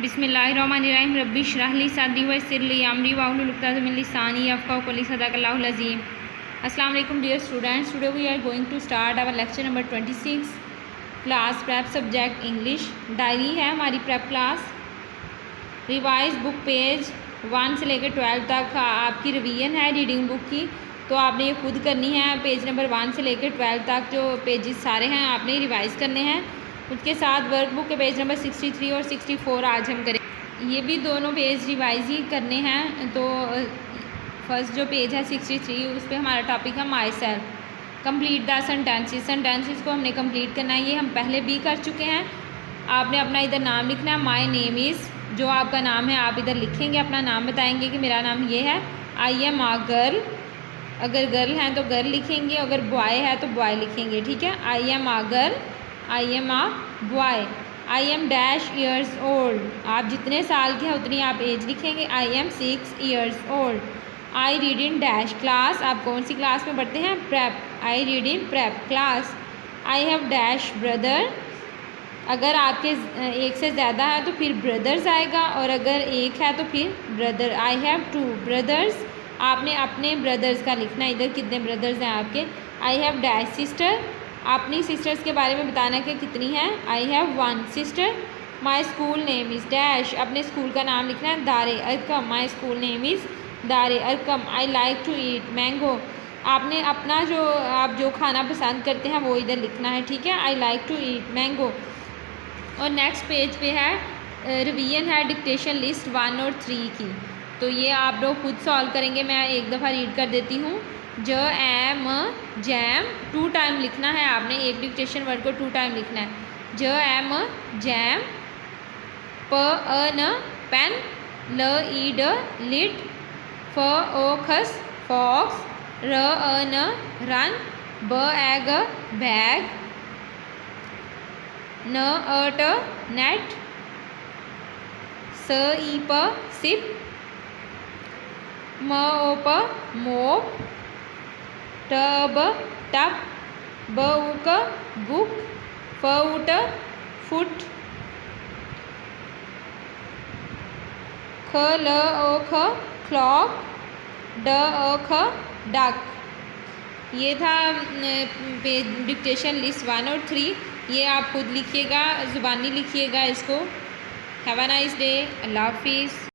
बिस्मिल्लाहिर्रहमानिर्रहीम रब्बि इश्रह ली सदरी वयस्सिर ली अमरी वाहलुल उक़दतम मिन लिसानी यफ़क़हू क़ौली सदक़ल्लाहुल अज़ीम। अस्सलाम वालेकुम dear students, today we are going to start our lecture number 26 class prep subject English. Diary है हमारी prep class. Revise book page 1 से लेकर 12 तक आपकी रिवीजन है रीडिंग बुक की, तो आपने ये खुद करनी है। पेज नंबर 1 से लेकर 12 तक जो पेजेस सारे हैं आपने रिवाइज़ करने हैं। उसके साथ वर्कबुक के पेज नंबर 63 और 64 आज हम करें। ये भी दोनों पेज रिवाइज ही करने हैं। तो फर्स्ट जो पेज है 63 उस पर हमारा टॉपिक है my self. Complete the sentences को हमने कंप्लीट करना है। ये हम पहले भी कर चुके हैं। आपने अपना इधर नाम लिखना है। माई नेम इज़, जो आपका नाम है आप इधर लिखेंगे, अपना नाम बताएंगे कि मेरा नाम ये है। आई एम आ गर्ल, अगर गर्ल हैं तो गर्ल लिखेंगे, अगर बॉय है तो बॉय लिखेंगे। ठीक है। I am a girl, I am a boy. I am dash years old, आप जितने साल के हैं उतनी आप एज लिखेंगे। I am 6 years old. I read in dash class, आप कौन सी क्लास में पढ़ते हैं? Prep. I read in prep class. I have dash brother, अगर आपके एक से ज़्यादा है तो फिर ब्रदर्स आएगा, और अगर एक है तो फिर ब्रदर। आई हैव 2 ब्रदर्स, आपने अपने ब्रदर्स का लिखना है इधर कितने ब्रदर्स हैं आपके। आई हैव डैश सिस्टर, अपनी सिस्टर्स के बारे में बताना कि कितनी है। I have 1 sister. My school name is dash, अपने स्कूल का नाम लिखना है। Dar-e Arqam, my school name is Dar-e Arqam. I like to eat mango, आपने अपना आप जो खाना पसंद करते हैं वो इधर लिखना है। ठीक है। I like to eat mango. और नेक्स्ट पेज पे है रिवीजन है डिक्टेशन लिस्ट 1 और 3 की, तो ये आप लोग खुद सॉल्व करेंगे। मैं एक दफ़ा रीड कर देती हूँ। ज एम जैम 2 टाइम लिखना है आपने, एक डिक्टेशन वर्ड को 2 टाइम लिखना है। ज एम जैम, प अ न पेन, ल ई ड लिट, फ ओ खस फॉक्स, र अ न रन, ब ए ग बैग, न अ ट नेट, स ई प सिप, म ओ प मोप, ट ब टप, ब उ क बुक, फ उ ट फुट, ख ल ओ ख क्लॉक, ड अ ख डक। ये था डिक्टेशन लिस्ट 1 और 3। ये आप खुद लिखिएगा, ज़ुबानी लिखिएगा इसको। Have a nice day. अल्लाह हाफिज़।